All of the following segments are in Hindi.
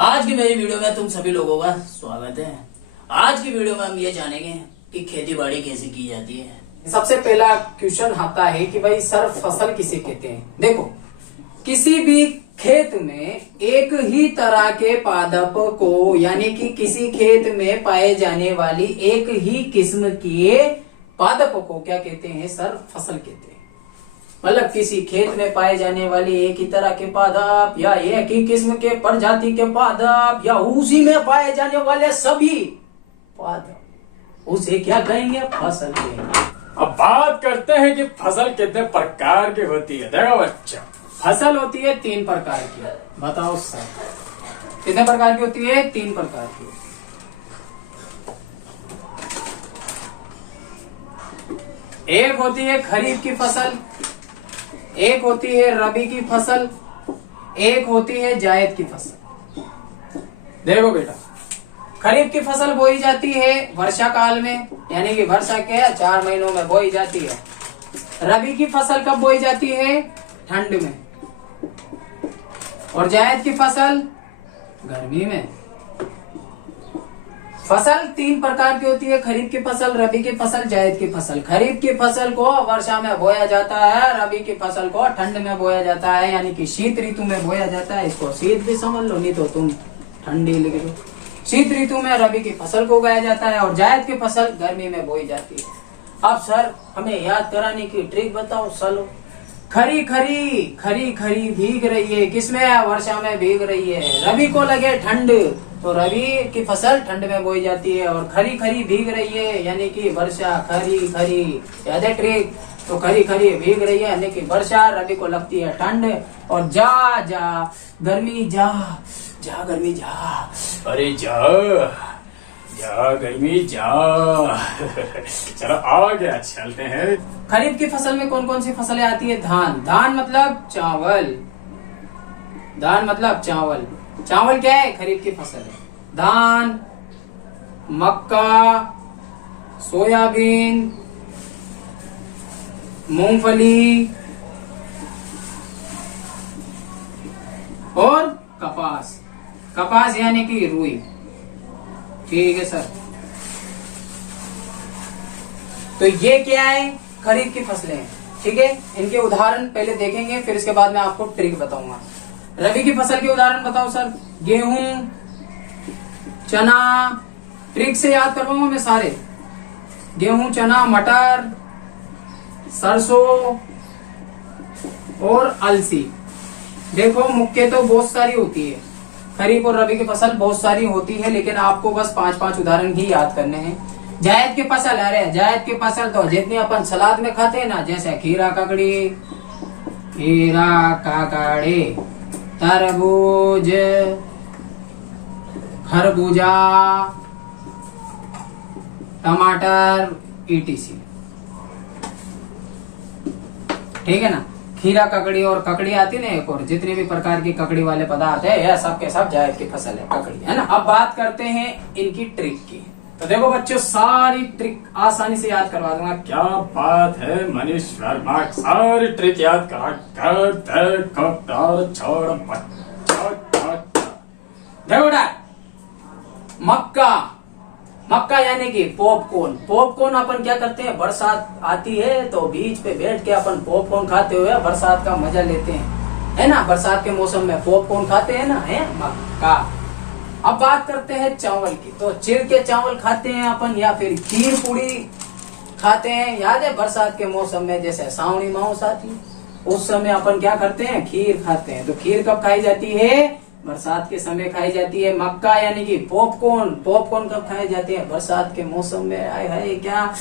आज की मेरी वीडियो में तुम सभी लोगों का स्वागत है। आज की वीडियो में हम ये जानेंगे कि खेती बाड़ी कैसे की जाती है। सबसे पहला क्वेश्चन आता है कि भाई सर फसल किसे कहते हैं। देखो, किसी भी खेत में एक ही तरह के पादप को यानी कि किसी खेत में पाए जाने वाली एक ही किस्म के पादप को क्या कहते हैं सर? फसल कहते हैं। मतलब किसी खेत में पाए जाने वाली एक ही तरह के पादप या एक ही किस्म के प्रजाति के पादप या उसी में पाए जाने वाले सभी पादप, उसे क्या कहेंगे? फसल कहेंगे। अब बात करते हैं कि फसल कितने प्रकार की होती है। देखो बच्चा, फसल होती है 3 प्रकार की। बताओ सर, कितने प्रकार की होती है? 3 प्रकार की। एक होती है खरीफ की फसल, एक होती है रबी की फसल, एक होती है जायद की फसल। देखो बेटा, खरीफ की फसल बोई जाती है वर्षा काल में, यानी कि वर्षा के 4 महीनों में बोई जाती है। रबी की फसल कब बोई जाती है? ठंड में। और जायद की फसल गर्मी में। फसल 3 प्रकार की होती है, खरीफ की फसल, रबी की फसल, जायद की फसल। खरीफ की फसल को वर्षा में बोया जाता है, रबी की फसल को ठंड में बोया जाता है, यानी कि शीत ऋतु में बोया जाता है। इसको शीत भी समझ लो, नहीं तो तुम ठंडी लिख लो। शीत ऋतु में रबी की फसल को उगाया जाता है और जायद की फसल गर्मी में बोई जाती है। अब सर हमें याद कराने की ट्रिक बताओ। चलो, खरी खरी खरी खरी भीग रही है, किसमें? वर्षा में भीग रही है। रबी को लगे ठंड, तो रबी की फसल ठंड में बोई जाती है। और खरी खरी भीग रही है यानी कि वर्षा, खरी खरी, याद है ट्रिक? तो खरी खरी भीग रही है यानी कि वर्षा, रबी को लगती है ठंड। और जा जा गर्मी, जा जा गर्मी, जा अरे जा जा गर्मी जा। चलो आगे चलते हैं। खरीफ की फसल में कौन कौन सी फसलें आती है? धान। धान मतलब चावल। धान मतलब चावल। चावल क्या है? खरीफ की फसल है। धान, मक्का, सोयाबीन, मूंगफली और कपास। कपास यानी कि रुई। ठीक है सर। तो ये क्या है? खरीफ की फसलें हैं। ठीक है, इनके उदाहरण पहले देखेंगे, फिर इसके बाद मैं आपको ट्रिक बताऊंगा। रबी की फसल के उदाहरण बताओ सर। गेहूं, चना। ट्रिक से याद करवाऊंगा मैं सारे। गेहूं, चना, मटर, सरसों और अलसी। देखो, मुख्य तो बहुत सारी होती है, खरीफ और रबी की फसल बहुत सारी होती है, लेकिन आपको बस 5-5 उदाहरण ही याद करने हैं। जायद की फसल, अरे जायद की फसल तो जितनी अपन सलाद में खाते हैं ना, जैसे खीरा ककड़ी, तरबूज, खरबूजा, टमाटर, ETC। ठीक है ना? खीरा ककड़ी और ककड़ी आती है ना एक और, जितने भी प्रकार की ककड़ी वाले पदार्थ है, यह सब के सब जायद की फसल है, ककड़ी है ना। अब बात करते हैं इनकी ट्रिक की। तो देखो बच्चों, सारी ट्रिक आसानी से याद करवा दूंगा। क्या बात है मनीष वर्मा, सारी ट्रिक याद करा। देखो मक्का। मक्का यानी कि पॉपकॉर्न। पॉपकॉर्न अपन क्या करते हैं? बरसात आती है तो बीच पे बैठ के अपन पॉपकॉर्न खाते हुए बरसात का मजा लेते हैं, है ना? बरसात के मौसम में पॉपकॉर्न खाते हैं ना, है मक्का। अब बात करते हैं चावल की। तो चिल के चावल खाते हैं अपन, या फिर खीर पूड़ी खाते हैं। याद है बरसात के मौसम में जैसे सावणी माउस आती है, उस समय अपन क्या करते हैं? खीर खाते हैं। तो खीर कब खाई जाती है? बरसात के समय खाई जाती है। मक्का यानी कि पॉपकॉर्न। पॉपकॉर्न कब खाए जाते हैं? बरसात के मौसम में। आए हाय, क्या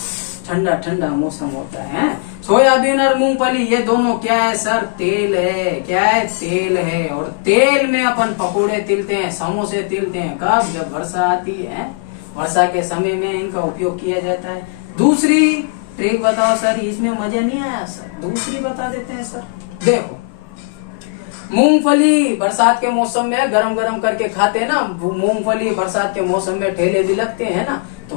ठंडा ठंडा मौसम होता है। सोयाबीन और मूंगफली, ये दोनों क्या है सर? तेल है। क्या है? तेल है। और तेल में अपन पकोड़े तिलते हैं, समोसे तिलते हैं। कब? जब वर्षा आती है। वर्षा के समय में इनका उपयोग किया जाता है। दूसरी ट्रिक बताओ सर, इसमें मजा नहीं आया सर? दूसरी बता देते हैं सर। देखो, मूंगफली बरसात के मौसम में गरम गरम करके खाते हैं ना। मूंगफली बरसात के मौसम में ठेले भी लगते हैं ना, तो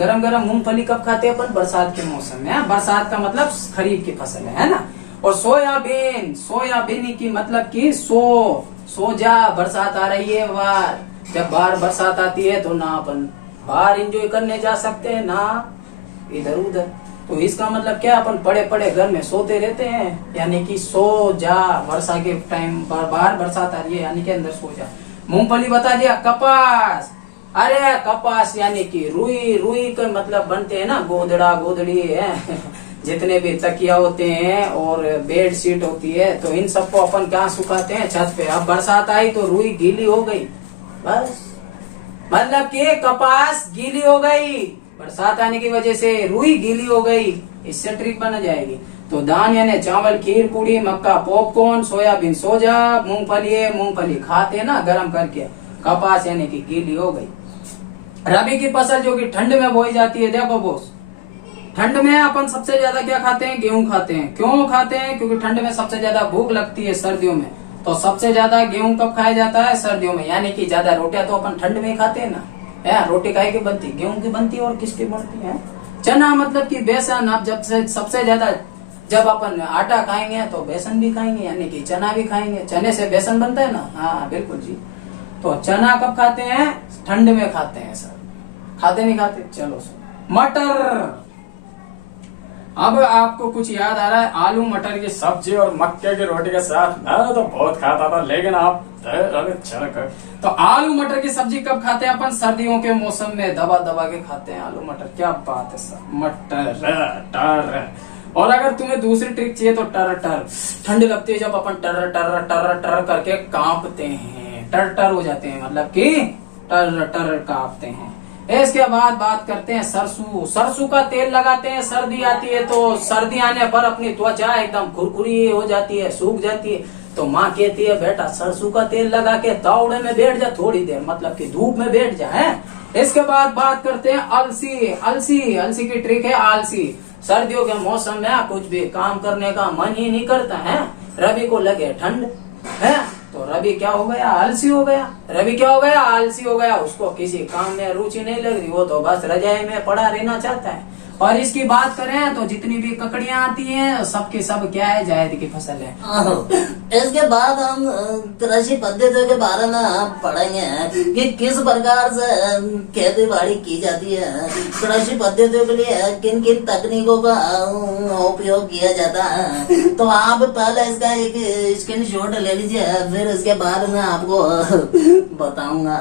गरम गरम मूंगफली कब खाते हैं अपन? बरसात के मौसम में। बरसात का मतलब खरीफ की फसल है ना। और सोयाबीन, सोयाबीन की मतलब कि सो जा, बरसात आ रही है बाहर। जब बाहर बरसात आती है तो ना अपन बाहर एंजॉय करने जा सकते हैं ना इधर उधर। तो इसका मतलब क्या, अपन पड़े पड़े घर में सोते रहते हैं, यानी कि सो जा, वर्षा के टाइम बाहर बरसात आ रही है यानी कि अंदर सो जा। मूंगफली बता दिया। कपास, अरे कपास यानी कि रुई, रुई का मतलब बनते हैं ना गोदड़ा गोदड़ी है जितने भी तकिया होते हैं और बेड शीट होती है, तो इन सबको अपन कहाँ सुखाते हैं, छत पे। अब बरसात आई तो रुई गीली हो गई, बस मतलब कि कपास गीली हो गई, बरसात आने की वजह से रुई गीली हो गई, इससे ट्रिक बन जाएगी। तो दान यानी चावल, खीर पूड़ी, मक्का पॉपकॉर्न, सोयाबीन सोजा, मूंगफली है मूंगफली खाते ना गरम करके, कपास यानी कि गीली हो गई। रबी की फसल जो कि ठंड में बोई जाती है, देखो बोस, ठंड में अपन सबसे ज्यादा क्या खाते हैं, गेहूं खाते हैं। क्यों खाते हैं, क्योंकि ठंड में सबसे ज्यादा भूख लगती है सर्दियों में, तो सबसे ज्यादा गेहूं कब खाया जाता है, सर्दियों में। यानी कि ज्यादा रोटियां तो अपन ठंड में ही खाते हैं ना, है रोटी काहे की बनती, गेहूं की बनती है और किसकी बनती है, चना मतलब कि बेसन। अब जब से सबसे ज्यादा जब अपन आटा खाएंगे तो बेसन भी खाएंगे, यानी कि चना भी खाएंगे, चने से बेसन बनता है ना, हाँ बिल्कुल जी। तो चना कब खाते हैं, ठंड में खाते हैं सर, खाते नहीं खाते, चलो सर। मटर, अब आपको कुछ याद आ रहा है, आलू मटर की सब्जी और मक्के की रोटी के साथ मैं तो बहुत खाता था, लेकिन आप अरे चल कर। तो आलू मटर की सब्जी कब खाते हैं अपन, सर्दियों के मौसम में दबा दबा के खाते हैं आलू मटर। क्या बात है सर, मटर टर। और अगर तुम्हें दूसरी ट्रिक चाहिए तो टर टर, ठंड लगती है जब अपन टर टर टर टर करके कांपते हैं, टर टर हो जाते हैं, मतलब कि टर टर कांपते हैं। इसके बाद बात करते हैं सरसों। सरसों का तेल लगाते हैं, सर्दी आती है तो सर्दी आने पर अपनी त्वचा एकदम खुरखुरी हो जाती है, सूख जाती है, तो माँ कहती है बेटा सरसों का तेल लगा के तावड़े में बैठ जा थोड़ी देर, मतलब कि धूप में बैठ जा है। इसके बाद बात करते हैं अलसी। अलसी, अलसी की ट्रिक है आलसी। सर्दियों के मौसम में कुछ भी काम करने का मन ही नहीं करता है, रवि को लगे ठंड है तो रवि क्या हो गया, आलसी हो गया। रवि क्या हो गया, आलसी हो गया, उसको किसी काम में रुचि नहीं लग रही, वो तो बस रजाई में पड़ा रहना चाहता है। और इसकी बात करें तो जितनी भी ककड़ियां आती हैं सबके सब क्या है, जायद की फसल है। इसके बाद हम कृषि पद्धतियों के बारे में पढ़ेंगे कि किस प्रकार से खेती बाड़ी की जाती है, कृषि पद्धतियों के लिए किन किन तकनीकों का उपयोग किया जाता है। तो आप पहले इसका एक स्क्रीनशॉट ले लीजिए, फिर इसके बाद में आपको बताऊंगा।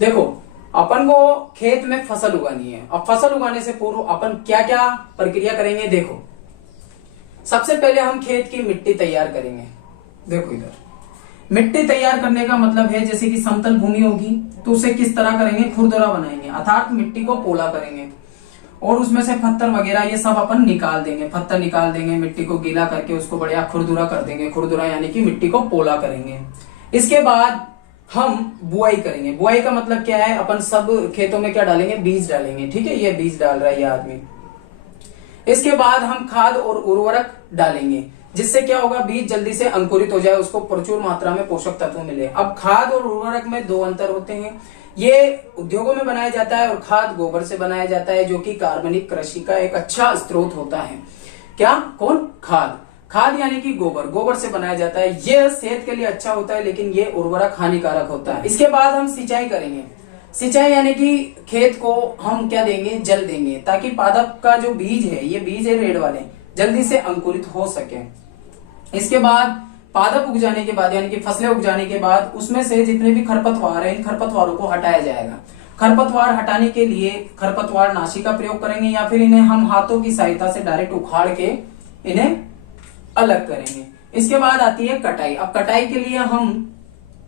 देखो अपन को खेत में फसल उगानी है, अब फसल उगाने से पूर्व अपन क्या क्या प्रक्रिया करेंगे, देखो सबसे पहले हम खेत की मिट्टी तैयार करेंगे। देखो इधर मिट्टी तैयार करने का मतलब है जैसे कि समतल भूमि होगी तो उसे किस तरह करेंगे, खुरदुरा बनाएंगे, अर्थात मिट्टी को पोला करेंगे और उसमें से पत्थर वगैरह ये सब अपन निकाल देंगे, पत्थर निकाल देंगे, मिट्टी को गीला करके उसको बढ़िया खुरदुरा कर देंगे। खुरदुरा यानी कि मिट्टी को पोला करेंगे। इसके बाद हम बुआई करेंगे। बुआई का मतलब क्या है, अपन सब खेतों में क्या डालेंगे, बीज डालेंगे, ठीक है, ये बीज डाल रहा है ये आदमी। इसके बाद हम खाद और उर्वरक डालेंगे, जिससे क्या होगा, बीज जल्दी से अंकुरित हो जाए, उसको प्रचुर मात्रा में पोषक तत्व मिले। अब खाद और उर्वरक में दो अंतर होते हैं, ये उद्योगों में बनाया जाता है और खाद गोबर से बनाया जाता है, जो कि कार्बनिक कृषि का एक अच्छा स्रोत होता है। क्या, कौन, खाद। खाद यानी कि गोबर, गोबर से बनाया जाता है, ये सेहत के लिए अच्छा होता है, लेकिन ये उर्वरक हानिकारक होता है। इसके बाद हम सिंचाई करेंगे। सिंचाई यानी कि खेत को हम क्या देंगे, जल देंगे, ताकि पादप का जो बीज है, ये बीज है रेड वाले, जल्दी से अंकुरित हो सके। इसके बाद पादप उग जाने के बाद यानी कि फसलें उग जाने के बाद उसमें से जितने भी खरपतवार है, इन खरपतवारों को हटाया जाएगा। खरपतवार हटाने के लिए खरपतवार नाशी का प्रयोग करेंगे या फिर इन्हें हम हाथों की सहायता से डायरेक्ट उखाड़ के इन्हें अलग करेंगे। इसके बाद आती है कटाई। अब कटाई के लिए हम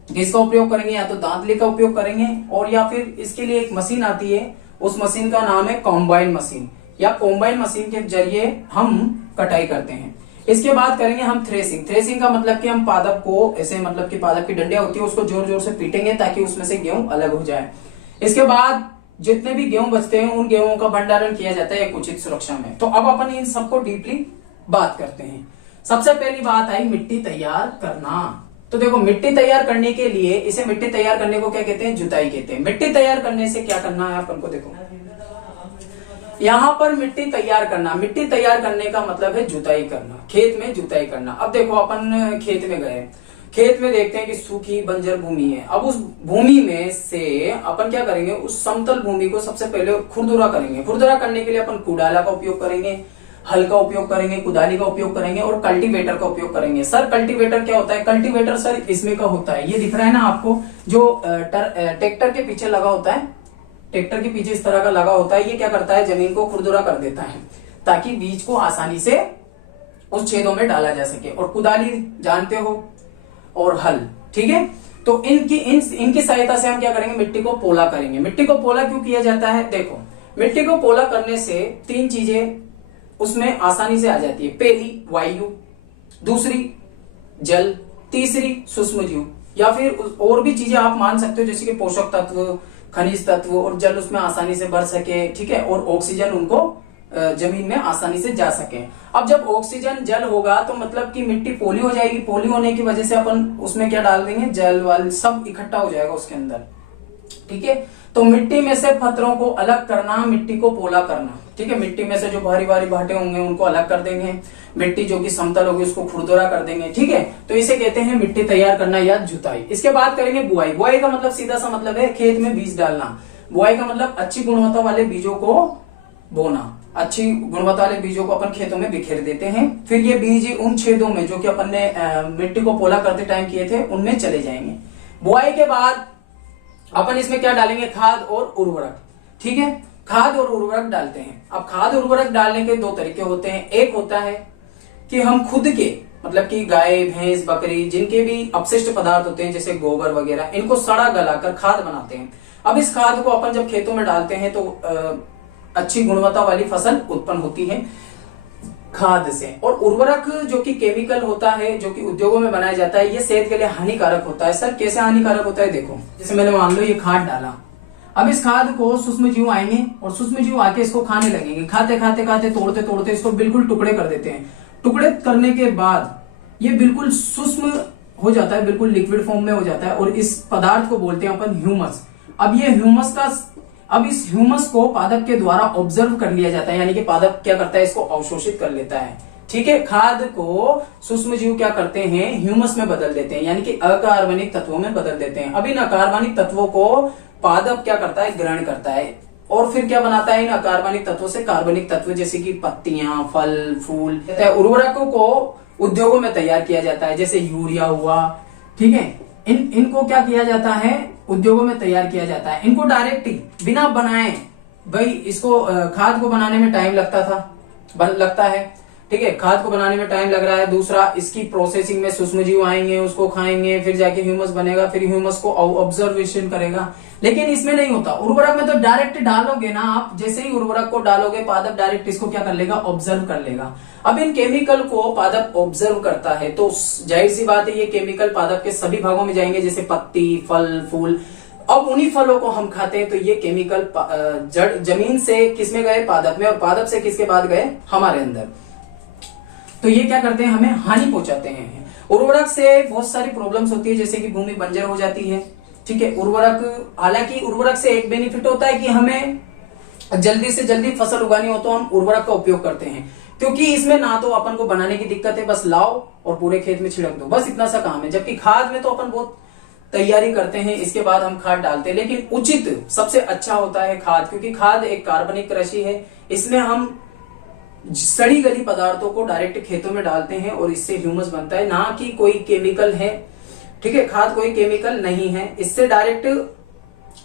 किसका उपयोग करेंगे, या तो दांतली का उपयोग करेंगे और या फिर इसके लिए एक मशीन आती है, उस मशीन का नाम है कॉम्बाइन मशीन, या कॉम्बाइन मशीन के जरिए हम कटाई करते हैं। इसके बाद करेंगे हम थ्रेसिंग। थ्रेसिंग का मतलब कि हम पादप को ऐसे, मतलब कि पादप की डंडियां होती है उसको जोर जोर से पीटेंगे ताकि उसमें से गेहूं अलग हो जाए। इसके बाद जितने भी गेहूं बचते हैं उन गेहूं का भंडारण किया जाता है एक उचित सुरक्षा में। तो अब अपन इन सबको डीपली बात करते हैं। सबसे पहली बात आई मिट्टी तैयार करना। तो देखो मिट्टी तैयार करने के लिए, इसे मिट्टी तैयार करने को क्या कहते हैं, जुताई कहते हैं। मिट्टी तैयार करने से क्या करना है अपन को, देखो यहाँ पर मिट्टी तैयार करना, मिट्टी तैयार करने का मतलब है जुताई करना, खेत में जुताई करना। अब देखो अपन खेत में गए, खेत में देखते हैं कि सूखी बंजर भूमि है। अब उस भूमि में से अपन क्या करेंगे, उस समतल भूमि को सबसे पहले खुरदुरा करेंगे। खुरदुरा करने के लिए अपन कुडाला का उपयोग करेंगे, हल का उपयोग करेंगे, कुदाली का उपयोग करेंगे और कल्टीवेटर का उपयोग करेंगे। सर कल्टीवेटर क्या होता है? कल्टीवेटर सर इसमें का होता है, ये दिख रहा है ना आपको, जो ट्रैक्टर के पीछे लगा होता है, ट्रैक्टर के पीछे इस तरह का लगा होता है। ये क्या करता है, जमीन को खुरदुरा कर देता है ताकि बीज को आसानी से उस छेदों में डाला जा सके। और कुदाली जानते हो, और हल, ठीक है। तो इनकी सहायता से हम क्या करेंगे, मिट्टी को पोला करेंगे। मिट्टी को पोला क्यों किया जाता है? देखो, मिट्टी को पोला करने से 3 चीजें उसमें आसानी से आ जाती है। पहली वायु, दूसरी जल, तीसरी सूक्ष्म जीव, या फिर और भी चीजें आप मान सकते हो, जैसे कि पोषक तत्व, खनिज तत्व और जल उसमें आसानी से भर सके, ठीक है, और ऑक्सीजन उनको जमीन में आसानी से जा सके। अब जब ऑक्सीजन जल होगा तो मतलब कि मिट्टी पोली हो जाएगी। पोली होने की वजह से अपन उसमें क्या डाल देंगे, जल वल सब इकट्ठा हो जाएगा उसके अंदर, ठीक है। तो मिट्टी में से पत्थरों को अलग करना, मिट्टी को पोला करना, ठीक है। मिट्टी में से जो भारी भारी भाटे होंगे उनको अलग कर देंगे, मिट्टी जो कि समतल होगी उसको खुरदुरा कर देंगे, ठीक है। तो इसे कहते हैं मिट्टी तैयार करना या जुताई। इसके बाद करेंगे बुआई। बुआई का मतलब सीधा सा मतलब है खेत में बीज डालना। बुआई का मतलब अच्छी गुणवत्ता वाले बीजों को बोना। अच्छी गुणवत्ता वाले बीजों को अपन खेतों में बिखेर देते हैं। फिर ये बीज उन छेदों में जो कि अपन ने मिट्टी को पोला करते टाइम किए थे उनमें चले जाएंगे। बुआई के बाद अपन इसमें क्या डालेंगे, खाद और उर्वरक, ठीक है। खाद और उर्वरक डालते हैं। अब खाद उर्वरक डालने के 2 तरीके होते हैं। एक होता है कि हम खुद के, मतलब कि गाय भैंस बकरी जिनके भी अपशिष्ट पदार्थ होते हैं जैसे गोबर वगैरह, इनको सड़ा गलाकर खाद बनाते हैं। अब इस खाद को अपन जब खेतों में डालते हैं तो अच्छी गुणवत्ता वाली फसल उत्पन्न होती है खाद से। और उर्वरक जो कि केमिकल होता है, जो कि उद्योगों में बनाया जाता है, ये सेहत के लिए हानिकारक होता है। सर कैसे हानिकारक होता है? देखो, जैसे मैंने मान लो ये खाद डाला, अब इस खाद को सूक्ष्म जीव आएंगे और सूक्ष्म जीव आके इसको खाने लगेंगे। खाते खाते खाते तोड़ते तोड़ते इसको बिल्कुल टुकड़े कर देते हैं। टुकड़े करने के बाद ये बिल्कुल सूक्ष्म हो जाता है, बिल्कुल लिक्विड फॉर्म में हो जाता है और इस पदार्थ को बोलते हैं अपन ह्यूमस। अब इस ह्यूमस को पादप के द्वारा ऑब्जर्व कर लिया जाता है, यानी कि पादप क्या करता है, इसको अवशोषित कर लेता है, ठीक है। खाद को सूक्ष्म जीव क्या करते हैं, ह्यूमस में बदल देते हैं, यानी कि अकार्बनिक तत्वों में बदल देते हैं। अब इन अकार्बनिक तत्वों को पादप क्या करता है, ग्रहण करता है और फिर क्या बनाता है, इन अकार्बनिक तत्वों से कार्बनिक तत्व जैसे कि पत्तियां, फल, फूल। उर्वरकों को उद्योगों में तैयार किया जाता है, जैसे यूरिया हुआ, ठीक है। इनको क्या किया जाता है, उद्योगों में तैयार किया जाता है। इनको डायरेक्ट ही बिना बनाए, भाई इसको खाद को बनाने में टाइम लगता है, ठीक है। खाद को बनाने में टाइम लग रहा है। दूसरा, इसकी प्रोसेसिंग में सूक्ष्म जीव आएंगे, उसको खाएंगे, फिर जाके ह्यूमस बनेगा, फिर ह्यूमस को ऑब्जर्वेशन करेगा। लेकिन इसमें नहीं होता। उर्वरक में तो डायरेक्ट डालोगे ना आप, जैसे ही उर्वरक को डालोगे पादप डायरेक्ट इसको क्या कर लेगा, ऑब्जर्व कर लेगा। अब इन केमिकल को पादप ऑब्जर्व करता है तो जाहिर सी बात है ये केमिकल पादप के सभी भागों में जाएंगे, जैसे पत्ती, फल, फूल। अब उन्हीं फलों को हम खाते हैं तो ये केमिकल जड़ जमीन से किसमें गए, पादप में, और पादप से किसके बाद गए, हमारे अंदर। तो ये क्या करते हैं, हमें हानि पहुंचाते हैं। उर्वरक से बहुत सारी प्रॉब्लम्स होती है, जैसे कि भूमि बंजर हो जाती है, ठीक है। उर्वरक, हालांकि उर्वरक से एक बेनिफिट होता है कि हमें जल्दी से जल्दी फसल उगानी हो तो हम उर्वरक का उपयोग करते हैं, क्योंकि इसमें ना तो अपन को बनाने की दिक्कत है, बस लाओ और पूरे खेत में छिड़क दो, बस इतना सा काम है। जबकि खाद में तो अपन बहुत तैयारी करते हैं, इसके बाद हम खाद डालते हैं। लेकिन उचित सबसे अच्छा होता है खाद, क्योंकि खाद एक कार्बनिक कृषि है। इसमें हम सड़ी गली पदार्थों को डायरेक्ट खेतों में डालते हैं और इससे ह्यूमस बनता है, ना कि कोई केमिकल है, ठीक है। खाद कोई केमिकल नहीं है, इससे डायरेक्ट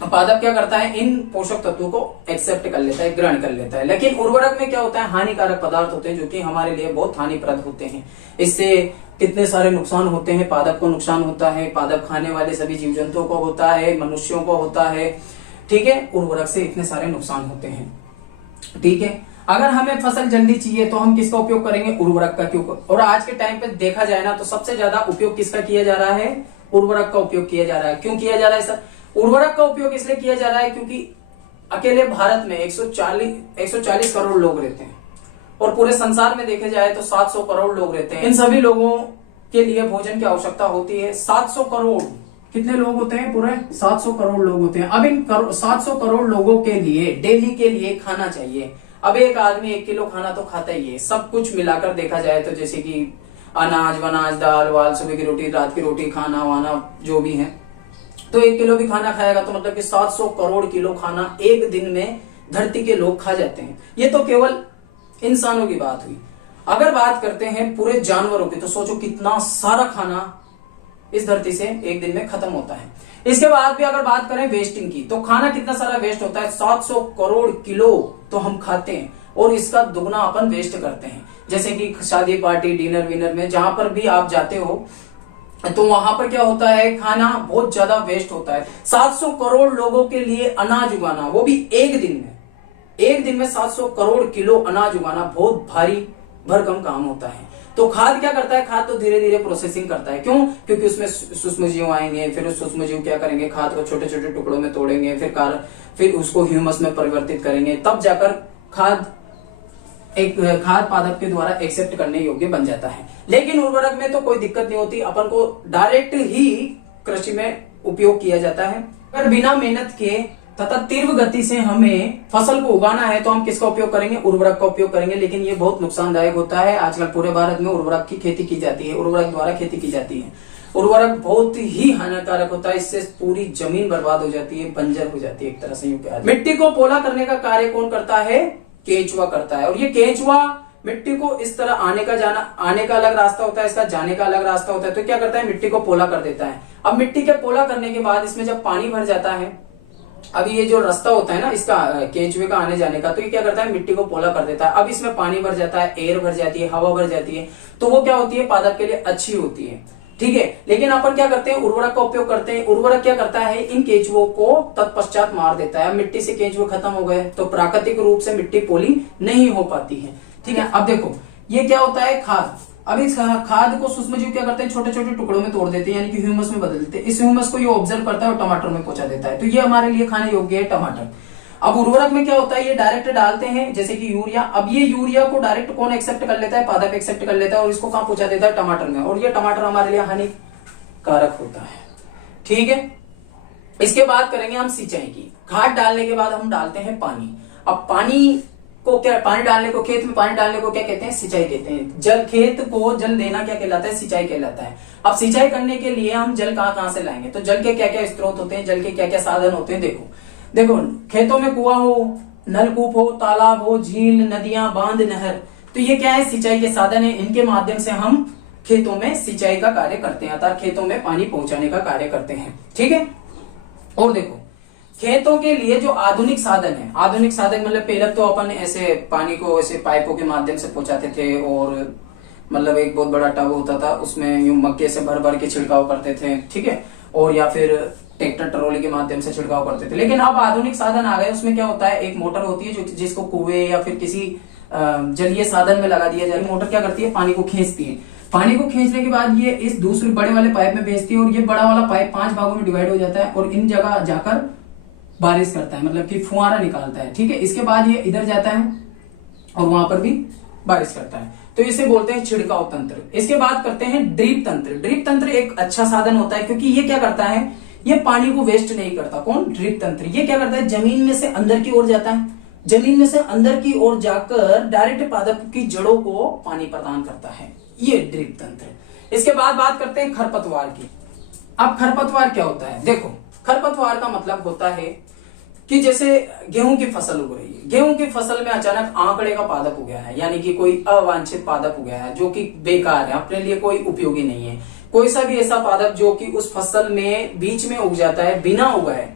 पादप क्या करता है, इन पोषक तत्वों को एक्सेप्ट कर लेता है, ग्रहण कर लेता है। लेकिन उर्वरक में क्या होता है, हानिकारक पदार्थ होते हैं जो कि हमारे लिए बहुत हानिप्रद होते हैं। इससे कितने सारे नुकसान होते हैं, पादप को नुकसान होता है, पादप खाने वाले सभी जीव जंतुओं को होता है, मनुष्यों को होता है, ठीक है। उर्वरक से इतने सारे नुकसान होते हैं, ठीक है। अगर हमें फसल जल्दी चाहिए तो हम किसका उपयोग करेंगे, उर्वरक का। क्यों? और आज के टाइम पे देखा जाए ना तो सबसे ज्यादा उपयोग किसका किया जा रहा है, उर्वरक का उपयोग किया जा रहा है। क्यों किया जा रहा है सर? उर्वरक का उपयोग इसलिए किया जा रहा है क्योंकि अकेले भारत में 140 करोड़ लोग रहते हैं और पूरे संसार में देखे जाए तो 700 करोड़ लोग रहते हैं। इन सभी लोगों के लिए भोजन की आवश्यकता होती है। 700 करोड़ कितने लोग होते हैं, पूरे 700 करोड़ लोग होते हैं। अब इन 700 करोड़ लोगों के लिए डेली के लिए खाना चाहिए। अब एक आदमी 1 किलो खाना तो खाता ही है, सब कुछ मिलाकर देखा जाए तो, जैसे कि अनाज वनाज, दाल वाल, सुबह की रोटी, रात की रोटी, खाना वाना जो भी है, तो 1 किलो भी खाना खाएगा तो मतलब कि 700 करोड़ किलो खाना एक दिन में धरती के लोग खा जाते हैं। ये तो केवल इंसानों की बात हुई। अगर बात करते हैं पूरे जानवरों की, तो सोचो कितना सारा खाना इस धरती से एक दिन में खत्म होता है। इसके बाद भी अगर बात करें वेस्टिंग की, तो खाना कितना सारा वेस्ट होता है, 700 करोड़ किलो तो हम खाते हैं और इसका दुगना अपन वेस्ट करते हैं। जैसे कि शादी पार्टी, डिनर विनर में जहां पर भी आप जाते हो तो वहां पर क्या होता है, खाना बहुत ज्यादा वेस्ट होता है। 700 करोड़ लोगों के लिए अनाज उगाना, वो भी एक दिन में 700 करोड़ किलो अनाज उगाना बहुत भारी भरकम काम होता है। तो खाद क्या करता है, खाद तो धीरे धीरे प्रोसेसिंग करता है। क्यों? क्योंकि उसमें सूक्ष्म जीव आएंगे, फिर उस सूक्ष्म जीव क्या करेंगे, खाद को छोटे छोटे टुकड़ों में तोड़ेंगे, फिर उसको ह्यूमस में परिवर्तित करेंगे, तब जाकर खाद एक खाद पादप के द्वारा एक्सेप्ट करने योग्य बन जाता है। लेकिन उर्वरक में तो कोई दिक्कत नहीं होती, अपन को डायरेक्ट ही कृषि में उपयोग किया जाता है। अगर बिना मेहनत के तथा तीव्र गति से हमें फसल को उगाना है तो हम किसका उपयोग करेंगे, उर्वरक का उपयोग करेंगे। लेकिन ये बहुत नुकसानदायक होता है। आजकल पूरे भारत में उर्वरक की खेती की जाती है, उर्वरक द्वारा खेती की जाती है। उर्वरक बहुत ही हानिकारक होता है, इससे पूरी जमीन बर्बाद हो जाती है, बंजर हो जाती है एक तरह से। मिट्टी को पोला करने का कार्य कौन करता है, केंचुआ करता है। और ये केंचुआ मिट्टी को इस तरह आने का अलग रास्ता होता है, इसका जाने का अलग रास्ता होता है। तो क्या करता है, मिट्टी को पोला कर देता है। अब मिट्टी के पोला करने के बाद इसमें जब पानी भर जाता है, अब ये जो रास्ता होता है ना इसका केंचुए का आने जाने का, तो ये क्या करता है, मिट्टी को पोला कर देता है। अब इसमें पानी भर जाता है, एयर भर जाती है, हवा भर जाती है, तो वो क्या होती है, पादप के लिए अच्छी होती है। ठीक है, लेकिन अपन क्या करते हैं, उर्वरक का उपयोग करते हैं। उर्वरक क्या करता है, इन केंचुओं को तत्पश्चात मार देता है। मिट्टी से केंचुए खत्म हो गए तो प्राकृतिक रूप से मिट्टी पोली नहीं हो पाती है। ठीक है, अब देखो ये क्या होता है, खाद। अब इस खाद को सूक्ष्म जीव क्या करते हैं, छोटे छोटे टुकड़ों में तोड़ देते हैं, यानी कि ह्यूमस में बदल देते हैं। इस ह्यूमस को ये ऑब्जर्व करता है और टमाटर में पहुंचा देता है। तो ये हमारे लिए खाने योग्य है टमाटर। अब उर्वरक में क्या होता है, ये डायरेक्ट डालते हैं, जैसे कि यूरिया। अब ये यूरिया को डायरेक्ट कौन एक्सेप्ट कर लेता है, पादप एक्सेप्ट कर लेता है और इसको कहां पहुंचा देता है, टमाटर में। और ये टमाटर हमारे लिए हानिकारक होता है। ठीक है, इसके बाद करेंगे हम सिंचाई की। खाद डालने के बाद हम डालते हैं पानी। अब पानी डालने को, खेत में पानी डालने को क्या कहते हैं, सिंचाई कहते हैं। जल, खेत को जल देना क्या कहलाता है, सिंचाई कहलाता है। अब सिंचाई करने के लिए हम जल कहां से लाएंगे, तो जल के क्या क्या स्रोत होते हैं, जल के क्या क्या साधन होते हैं। देखो खेतों में कुआं हो, नलकूप हो, तालाब हो, झील, नदियां, बांध, नहर, तो ये क्या है, सिंचाई के साधन है। इनके माध्यम से हम खेतों में सिंचाई का कार्य करते हैं, अर्थात खेतों में पानी पहुंचाने का कार्य करते हैं। ठीक है, और देखो खेतों के लिए जो आधुनिक साधन है, आधुनिक साधन मतलब पहले तो अपन ऐसे पानी को ऐसे पाइपों के माध्यम से पहुंचाते थे, और मतलब एक बहुत बड़ा टब होता था, उसमें यूं मक्के से भर भर के छिड़काव करते थे। ठीक है, और या फिर ट्रैक्टर ट्रॉली के माध्यम से छिड़काव करते थे। लेकिन अब आधुनिक साधन आ गए, उसमें क्या होता है, एक मोटर होती है जो जिसको कुएं या फिर किसी जलीय साधन में लगा दिया जाए। मोटर क्या करती है, पानी को खींचती है। पानी को खींचने के बाद ये इस दूसरे बड़े वाले पाइप में भेजती है, और ये बड़ा वाला पाइप 5 भागों में डिवाइड हो जाता है और इन जगह जाकर बारिश करता है, मतलब कि फुहारा निकालता है। ठीक है, इसके बाद ये इधर जाता है और वहां पर भी बारिश करता है, तो इसे बोलते हैं छिड़काव तंत्र। इसके बाद करते हैं ड्रिप तंत्र। ड्रिप तंत्र एक अच्छा साधन होता है, क्योंकि ये क्या करता है, ये पानी को वेस्ट नहीं करता। कौन, ड्रिप तंत्र। ये क्या करता है, जमीन में से अंदर की ओर जाता है, जमीन में से अंदर की ओर जाकर डायरेक्ट पादप की जड़ों को पानी प्रदान करता है, ये ड्रिप तंत्र। इसके बाद बात करते हैं खरपतवार की। अब खरपतवार क्या होता है, देखो खरपतवार का मतलब होता है कि जैसे गेहूं की फसल उग रही है, गेहूं की फसल में अचानक आंकड़े का पादप हो गया है, यानी कि कोई अवांछित पादप हो गया है जो कि बेकार है, अपने लिए कोई उपयोगी नहीं है। कोई सा भी ऐसा पादप जो कि उस फसल में बीच में उग जाता है बिना उगाए,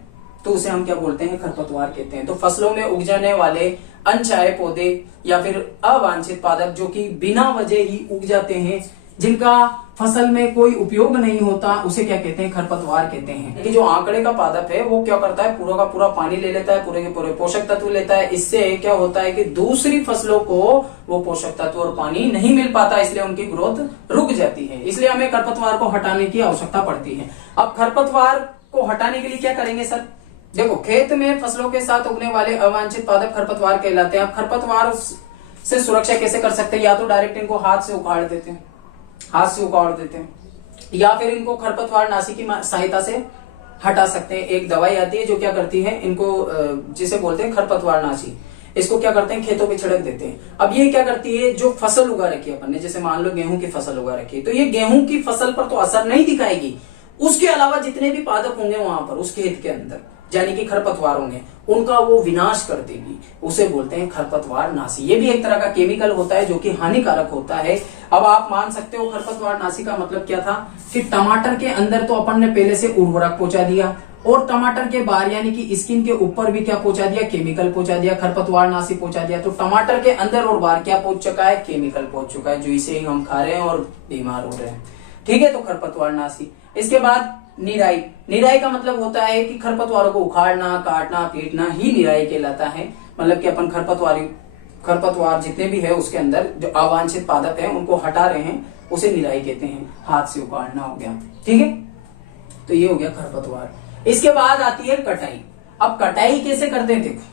तो उसे हम क्या बोलते हैं, खरपतवार कहते हैं। तो फसलों में उग जाने वाले अनचाहे पौधे या फिर अवांछित पादप जो कि बिना वजह ही उग जाते हैं, जिनका फसल में कोई उपयोग नहीं होता, उसे क्या कहते हैं, खरपतवार कहते हैं। कि जो आंकड़े का पादप है वो क्या करता है, पूरा का पूरा पानी ले लेता है, पूरे के पूरे पोषक तत्व लेता है। इससे क्या होता है कि दूसरी फसलों को वो पोषक तत्व और पानी नहीं मिल पाता, इसलिए उनकी ग्रोथ रुक जाती है। इसलिए हमें खरपतवार को हटाने की आवश्यकता पड़ती है। अब खरपतवार को हटाने के लिए क्या करेंगे सर, देखो खेत में फसलों के साथ उगने वाले अवांछित पादप खरपतवार कहलाते हैं। अब खरपतवार से सुरक्षा कैसे कर सकते हैं, या तो डायरेक्ट इनको हाथ से उखाड़ देते हैं, या फिर इनको खरपतवार नाशी की सहायता से हटा सकते हैं। एक दवाई आती है जो क्या करती है, इनको जिसे बोलते हैं खरपतवार नाशी, इसको क्या करते हैं, खेतों पे छिड़क देते हैं। अब ये क्या करती है, जो फसल उगा रखी है अपन ने, जैसे मान लो गेहूं की फसल उगा रखी है, तो ये गेहूं की फसल पर तो असर नहीं दिखाएगी, उसके अलावा जितने भी पादप होंगे वहां पर उस खेत के अंदर, यानी कि खरपतवार होंगे, उनका वो विनाश कर देगी। उसे बोलते हैं खरपतवार नाशी। ये भी एक तरह का केमिकल होता है जो कि हानिकारक होता है। अब आप मान सकते हो खरपतवार नाशी का मतलब क्या था कि टमाटर के अंदर तो अपन ने पहले से उर्वरक पहुंचा दिया, और टमाटर के बाहर यानी कि स्किन के ऊपर भी क्या पहुंचा दिया, केमिकल पहुंचा दिया, खरपतवार नाशी पहुंचा दिया। तो टमाटर के अंदर और बाहर क्या पहुंच चुका है, केमिकल पहुंच चुका है, जो इसे ही हम खा रहे हैं और बीमार हो रहे हैं। ठीक है, तो खरपतवार नाशी। इसके बाद निराई। निराई का मतलब होता है कि खरपतवारों को उखाड़ना, काटना, पीटना ही निराई कहलाता है। मतलब कि अपन खरपतवार जितने भी है उसके अंदर जो अवांछित पादप है उनको हटा रहे हैं, उसे निराई कहते हैं। हाथ से उखाड़ना हो गया, ठीक है, तो ये हो गया खरपतवार। इसके बाद आती है कटाई। अब कटाई कैसे करते हैं, देखो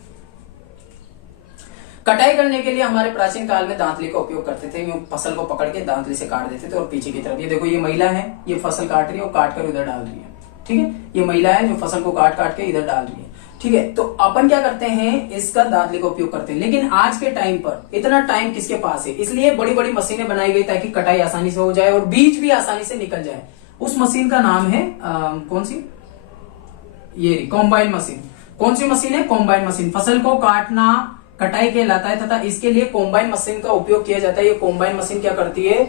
कटाई करने के लिए हमारे प्राचीन काल में दांतली का उपयोग करते थे। यूं फसल को पकड़ के दांतली से काट देते थे और पीछे की तरफ, ये देखो ये महिला है, ये फसल काट रही है और काट कर उधर डाल रही है। ठीक है, ये महिला है जो फसल को काट काट के इधर डाल रही है। ठीक है, तो अपन क्या करते हैं, इसका दांतली का उपयोग करते हैं। लेकिन आज के टाइम पर इतना टाइम किसके पास है, इसलिए बड़ी बड़ी मशीनें बनाई गई ताकि कटाई आसानी से हो जाए और बीज भी आसानी से निकल जाए। उस मशीन का नाम है कौन सी, ये कॉम्बाइन मशीन। कौन सी मशीन है, कॉम्बाइन मशीन। फसल को काटना कटाई कहलाता है तथा इसके लिए कॉम्बाइन मशीन का उपयोग किया जाता है। ये कॉम्बाइन मशीन क्या करती है,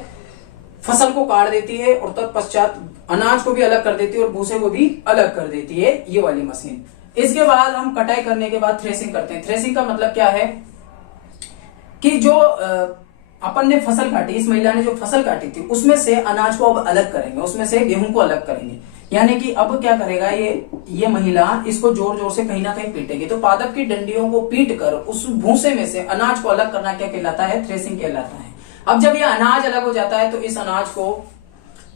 फसल को काट देती है और तत्पश्चात अनाज को भी अलग कर देती है और भूसे को भी अलग कर देती है, ये वाली मशीन। इसके बाद हम कटाई करने के बाद थ्रेसिंग करते हैं। थ्रेसिंग का मतलब क्या है कि जो अपन ने फसल काटी, इस महिला ने जो फसल काटी थी उसमें से अनाज को अब अलग करेंगे, उसमें से गेहूं को अलग करेंगे। यानी कि अब क्या करेगा ये महिला इसको जोर जोर से कहीं ना कहीं पीटेगी। तो पादप की डंडियों को पीट कर उस भूसे में से अनाज को अलग करना क्या कहलाता है, थ्रेसिंग कहलाता है। अब जब ये अनाज अलग हो जाता है तो इस अनाज को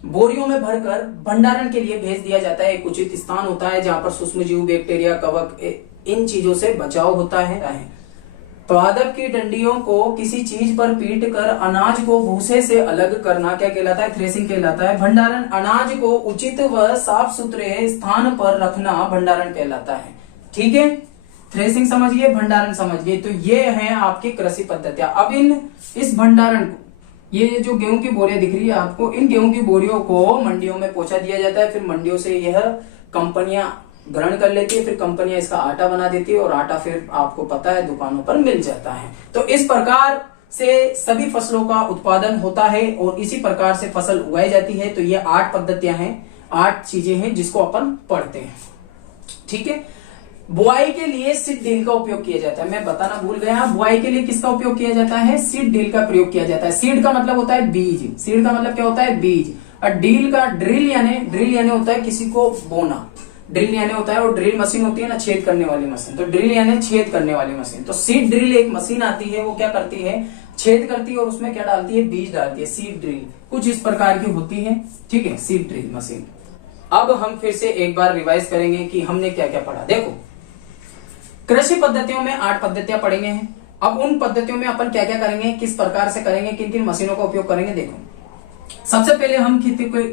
बोरियों में भरकर भंडारण के लिए भेज दिया जाता है। एक उचित स्थान होता है जहां पर सूक्ष्मजीव, बैक्टीरिया, कवक, इन चीजों से बचाव होता है। पादप की डंडियों को किसी चीज पर पीट कर अनाज को भूसे से अलग करना क्या कहलाता है, थ्रेसिंग कहलाता है। भंडारण, अनाज को उचित व साफ सुथरे स्थान पर रखना भंडारण कहलाता है। ठीक है, थ्रेसिंग समझिए, भंडारण समझिए। तो ये है आपकी कृषि पद्धतियां। अब इस भंडारण को, ये जो गेहूं की बोरियां दिख रही है आपको, इन गेहूं की बोरियों को मंडियों में पहुंचा दिया जाता है। फिर मंडियों से यह कंपनियां ग्रहण कर लेती है, फिर कंपनियां इसका आटा बना देती है और आटा फिर आपको पता है दुकानों पर मिल जाता है। तो इस प्रकार से सभी फसलों का उत्पादन होता है और इसी प्रकार से फसल उगाई जाती है। तो ये 8 पद्धतियां हैं, 8 चीजें हैं जिसको अपन पढ़ते हैं। ठीक है, बुआई के लिए सीड ड्रिल का उपयोग किया जाता है। मैं बताना भूल गया, बुआई के लिए किसका उपयोग किया जाता है, सीड ड्रिल का प्रयोग किया जाता है। सीड का मतलब होता है बीज, सीड का मतलब क्या होता है, बीज। और ड्रिल यानी होता है किसी को बोना, ड्रिल यानी होता है, और ड्रिल मशीन होती है ना, छेद करने वाली मशीन। तो ड्रिल यानी छेद करने वाली मशीन। तो सीड ड्रिल एक मशीन आती है, वो क्या करती है, छेद करती है और उसमें क्या डालती है, बीज डालती है। सीड ड्रिल कुछ इस प्रकार की होती है। ठीक है, सीड ड्रिल मशीन। अब हम फिर से एक बार रिवाइज करेंगे कि हमने क्या क्या पढ़ा। देखो, कृषि पद्धतियों में 8 पद्धतियां पढ़ेंगे हैं। अब उन पद्धतियों में अपन क्या क्या करेंगे, किस प्रकार से करेंगे, किन किन मशीनों का उपयोग करेंगे। देखो, सबसे पहले हम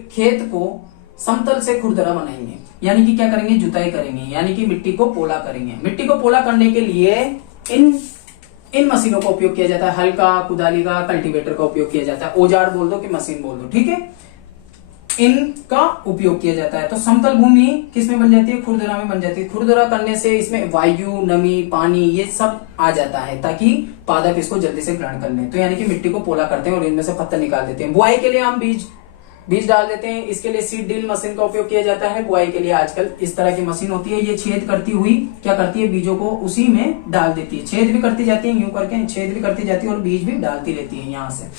खेत को समतल से खुरदरा बनाएंगे, यानी कि क्या करेंगे, जुताई करेंगे, यानी कि मिट्टी को पोला करेंगे। मिट्टी को पोला करने के लिए इन मशीनों का उपयोग किया जाता है। हल का, कुदाली का, कल्टीवेटर का उपयोग किया जाता है। औजार बोल दो कि मशीन बोल दो, ठीक है, इनका उपयोग किया जाता है। तो समतल भूमि किसमें बन जाती है, खुरदरा में बन जाती है। खुरदरा करने से इसमें वायु, नमी, पानी ये सब आ जाता है ताकि पादप इसको जल्दी से ग्रहण कर ले। तो यानी कि मिट्टी को पोला करते हैं और इनमें से पत्थर निकाल देते हैं। बुआई के लिए हम बीज डाल देते हैं। इसके लिए सीड ड्रिल मशीन का उपयोग किया जाता है। बुआई के लिए आजकल इस तरह की मशीन होती है, ये छेद करती हुई क्या करती है, बीजों को उसी में डाल देती है। छेद भी करती जाती है, यूं करके छेद भी करती जाती है और बीज भी डालती रहती है यहाँ से।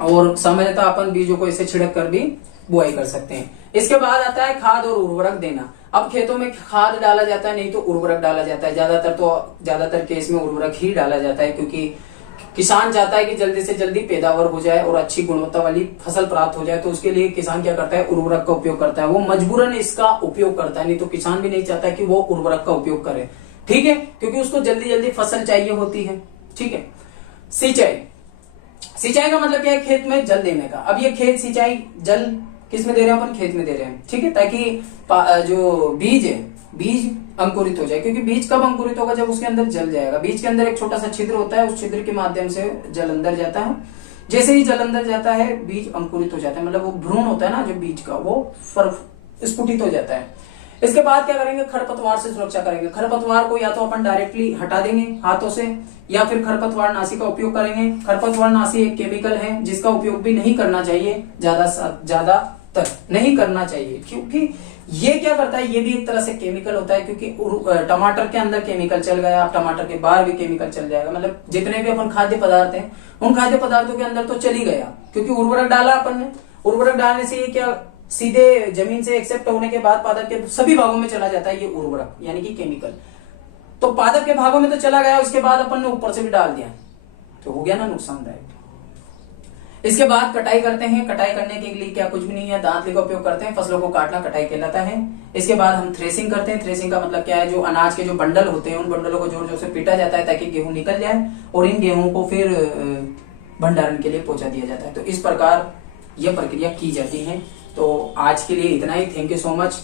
और सामान्यतः अपन बीजों को इसे छिड़क कर भी बुआई कर सकते हैं। इसके बाद आता है खाद और उर्वरक देना। अब खेतों में खाद डाला जाता है, नहीं तो उर्वरक डाला जाता है। ज्यादातर केस में उर्वरक ही डाला जाता है, क्योंकि किसान चाहता है कि जल्दी से जल्दी पैदावार हो जाए और अच्छी गुणवत्ता वाली फसल प्राप्त हो जाए। तो उसके लिए किसान क्या करता है, उर्वरक का उपयोग करता है। वो मजबूरन इसका उपयोग करता है, नहीं तो किसान भी नहीं चाहता कि वो उर्वरक का उपयोग करे। ठीक है, क्योंकि उसको जल्दी जल्दी फसल चाहिए होती है। ठीक है, सिंचाई का मतलब क्या है, खेत में जल देने का। अब ये खेत सिंचाई जल किस में दे रहे हैं, अपन खेत में दे रहे हैं। ठीक है, ताकि जो बीज है बीज अंकुरित हो जाए। क्योंकि बीज कब अंकुरित होगा, जब उसके अंदर जल जाएगा। बीज के अंदर एक छोटा सा छिद्र होता है, उस छिद्र के माध्यम से जल अंदर जाता है। जैसे ही जल अंदर जाता है बीज अंकुरित हो जाता है, मतलब वो भ्रूण होता है ना जो बीज का, वो स्फुटित हो जाता है। इसके बाद क्या करेंगे, खरपतवार से सुरक्षा करेंगे। खरपतवार को या तो अपन डायरेक्टली हटा देंगे हाथों से, या फिर खरपतवार नाशी का उपयोग करेंगे। खरपतवार नाशी एक केमिकल है जिसका उपयोग भी नहीं करना चाहिए, ज्यादातर नहीं करना चाहिए। क्योंकि ये क्या करता है, ये भी एक तरह से केमिकल होता है। क्योंकि टमाटर के अंदर केमिकल चल गया, टमाटर के बाहर भी केमिकल चल जाएगा। मतलब जितने भी अपन खाद्य पदार्थ हैं उन खाद्य पदार्थों के अंदर तो चल ही गया, क्योंकि उर्वरक डाला अपन ने। उर्वरक डालने से ये क्या सीधे जमीन से एक्सेप्ट होने के बाद पादप के सभी भागों में चला जाता है ये उर्वरक यानी कि केमिकल। तो पादप के भागों में तो चला गया, उसके बाद अपन ने ऊपर से भी डाल दिया तो हो गया ना नुकसानदायक। इसके बाद कटाई करते हैं। कटाई करने के लिए क्या कुछ भी नहीं है, दांतली का उपयोग करते हैं। फसलों को काटना कटाई कहलाता है। इसके बाद हम थ्रेसिंग करते हैं। थ्रेसिंग का मतलब क्या है, जो अनाज के जो बंडल होते हैं उन बंडलों को जोर जोर से पीटा जाता है ताकि गेहूं निकल जाए, और इन गेहूं को फिर भंडारण के लिए पहुंचा दिया जाता है। तो इस प्रकार यह प्रक्रिया की जाती है। तो आज के लिए इतना ही। Thank you so much.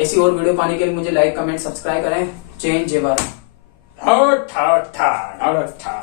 ऐसी और वीडियो पाने के लिए मुझे लाइक, कमेंट, सब्सक्राइब करें। जय हिंद, जय भारत। ठा ठा ठा ठा ठा